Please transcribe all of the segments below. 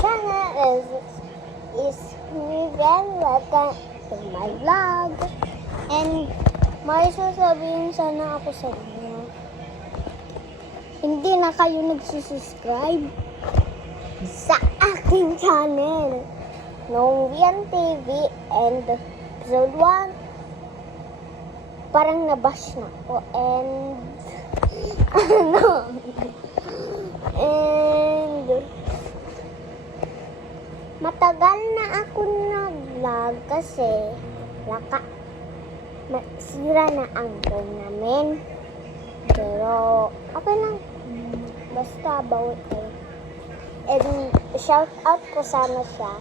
channel is Miguel. Welcome to my vlog. And may sasabihin sana ako sa inyo. Hindi na kayo nagsusubscribe sa aking channel. Nongvian TV and episode 1. Parang nabash na ako. And and matagal na ako nag-vlog kasi sira na ang phone namin. Pero okay lang. Basta bawat kayo. And shout out ko sana siya.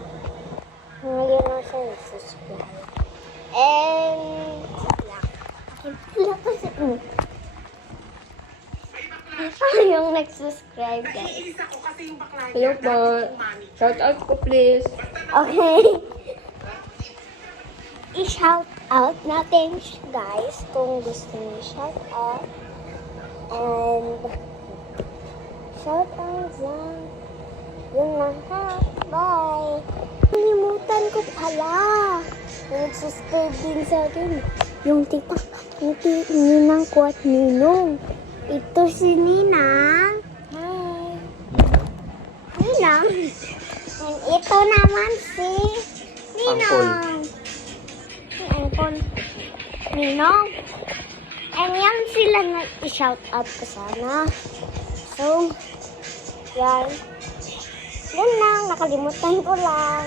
Ngayon na siya nag-subscribe. And wala kasi yung nag-subscribe, guys. Hello po. Shout out ko please. Okay. I-shout out natin, guys, kung gusto niyo shout out. And shout out lang. Yun lang ha. Bye. Nalimutan ko pala. Nag-subscribe din sa akin. Yung tita, Ninang ko at Ninong. Ito si Ninang. Hi. Ninang. And ito naman si Ninong. Si Uncle Ninong. And yan sila nag-shout out ko sana. So, yan. Yan lang. Nakalimutan ko lang.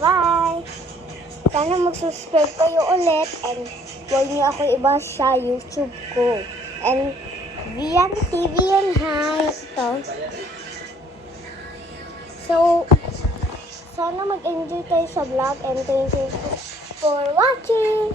Bye. Sana mag-subscribe kayo ulit. And huwag niyo ako iba sa YouTube ko. And Vian TV yun, ha. Ito. So, sana mag-enjoy kayo sa vlog. And thank you for watching.